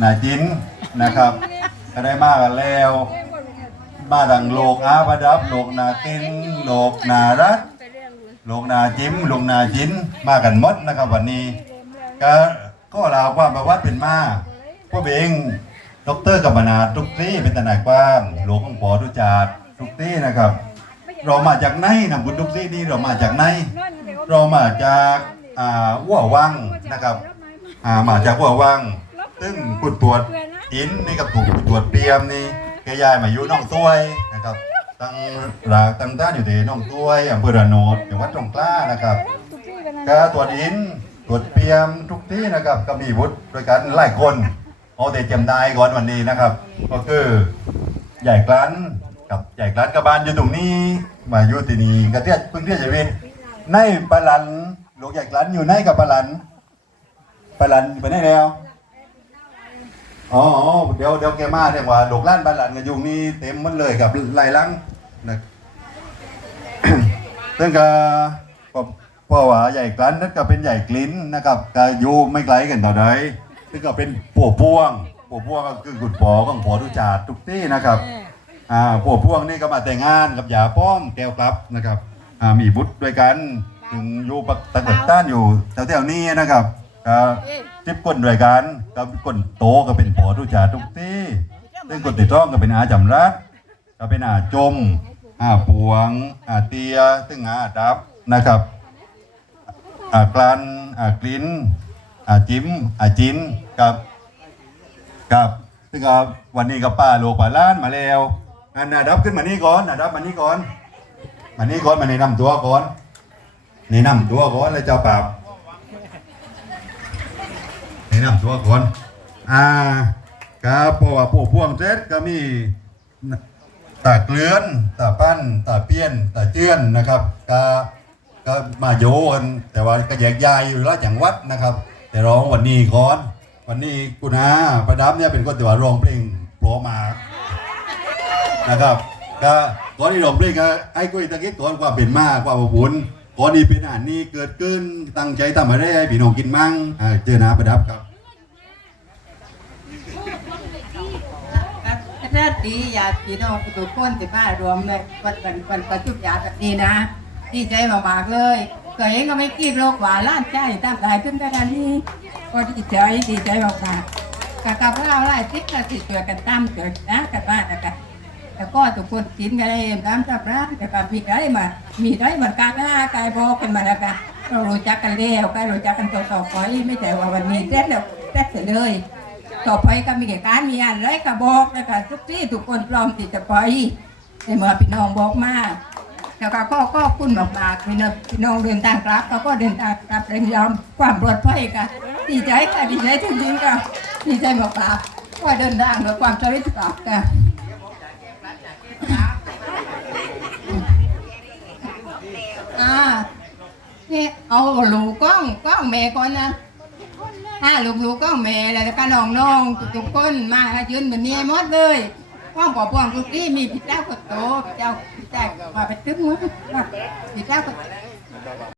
นาจินนะครับก็ได้มากันแล้ว มาดังโลกอาประดับ โลกนาตินโลกนารัตโลกนาจิ้มโลกนาจินมากันหมดนะครับวันนี้ ก็ก็ลาวความประวัติเป็นมาพวกเองดอกเตอรกับบรรณาทุกที่เป็นทนายความหลวงของปอทุจาดทุกที่นะครับ เรามาจากไหนนะคุณทุกที่นี่เรามาจากไหนเรามาจากอ่าวัววังนะครับอ่ามาจากวัววัง ซึ่งคุณตรวจอินนี่กับถูกคุณตรวจเตรียมนี่แกยายมาอยู่น้องต้วยนะครับตั้งหลักตั้งด้านอยู่ที่น้องต้วยอำเภอระโนดจังหวัดตรงกล้านะครับก็ตรวจอินตรวจเตรียมทุกที่นะครับก็มีวุฒิด้วยกันหลายคนเอาแต่จำได้ก่อนวันนี้นะครับ ก็คือใหญ่กลั้นกับใหญ่กลั้นกับบ้านอยู่ตรงนี้ มาอยู่ที่นี่กระเทียเพิ่งเทียชีวิตในปะลันลูกใหญ่กลั้นอยู่ในกับปะลันปะลันไปไหนแล้ว อ๋ออ๋อเดี๋ยวเดี๋ยวแกมาเรียว่าลูกล้านปะลันกับยุงนี่เต็มหมันเลยกับไหลลังนะซึ่งก็ก็เพราะว่าใหญ่กลั้นนั่นก็เป็นใหญ่กลิ้นนะครับก็อยู่ไม่ไกลกันเท่าใดซึ่งก็เป็นปัวพ่วงปัวพ่วงก็คือกุดปอของปอทุจาดทุกที่นะครับอ่าปัวพ่วงนี่ก็มาแต่งงานกับยาป้อมแก้วครับนะครับอ่ามีบุตรด้วยกันถึงอยู่ปักตะเกิดต้านอยู่แถวๆนี้นะครับก็ จิบคนด้วยกันก็คนโตก็เป็นปอทุจาทุกที่ซึ่งคนติดต้องก็เป็นอาจำรัดก็เป็นอาจมอาปวงอาเตียซึ่งอาดับนะครับอากลันอากลิ้นอาจิ้มอาจินกับกับซึ่งก็วันนี้กับป้าโลป้าล้านมาแล้วอันอาดับขึ้นมานี่ก่อนอาดับมานี่ก่อนมานี่ก่อนมาแนะนำตัวก่อนแนะนำตัวก่อนเลยเจ้าปราบ นะนำตัวก่อนอ่าครับเพราะว่าพวกพวงเซ็ตก็มีตาเกลือนตาปั้นตาเปี้ยนตาเจื้อนนะครับก็ก็มาโยกันแต่ว่าก็แยกย้ายอยู่ละจังวัดนะครับ แต่ร้องวันนี้ก่อน วันนี้กุณาประดับเนี่ยเป็นคนที่ว่าร้องเพลงโปรมากนะครับก็ก่อนที่ร้องเพลงก็ไอ้กุ้ยตะกี้ก่อนความเป็นมากความอบอุ่นก่อนนี้เป็นอันนี้เกิดขึ้นตั้งใจทำอะไรให้พี่น้องกินมั่งเจอนาประดับครับ ประเทศดีญาติพี่น้องทุกคนที่มารวมเลยวันวันวันประชุมญาติแบบนี้นะดีใจมากๆเลยตัวเองก็ไม่คิดโรคหวานล้านใจตามหลายขึ้นขนาดนี้ก็ดีใจดีใจมากๆกับกับเราหลายทิศก็ติดตัวกันตามเกิดนะกันบ้านนะครับแล้วก็ทุกคนกินกันเองตามสับร้านแต่ก็มีได้มา มีได้เหมือนกันนะกายบอกกันมาแล้วกันเรารู้จักกันแล้วก็รู้จักกันต่อต่อไปไม่แต่ว่าวันนี้เด็ดแล้วเด็ดเสร็จเลย ต่อไปก็มีเหตุการมีอะไรก็บอกแล้วก็ทุกที่ทุกคนพร้อมที่จะไปในเมื่อพี่น้องบอกมาแล้วก็ก็ก็คุณมากๆพี่น้องพี่น้องเดินทางกลับเขาก็เดินทางกลับเร่งยมความปลอดภัยค่ะดีใจค่ะดีใจจริงๆค่ะดีใจมากๆก็เดินทางด้วยความสวัสดิภาพค่ะอ่านี่เอาลูกกล้องกล้องแม่ก่อนนะ ถ้าลูกๆก็แม่แล้วก็น้องๆทุกๆคนมายืนแบบนี้หมดเลยพ่อบอกพวงทุกที่มีพี่เจ้าก็โตพี่เจ้าพี่เจ้ามาไปตึ้งมั้งพี่เจ้าก็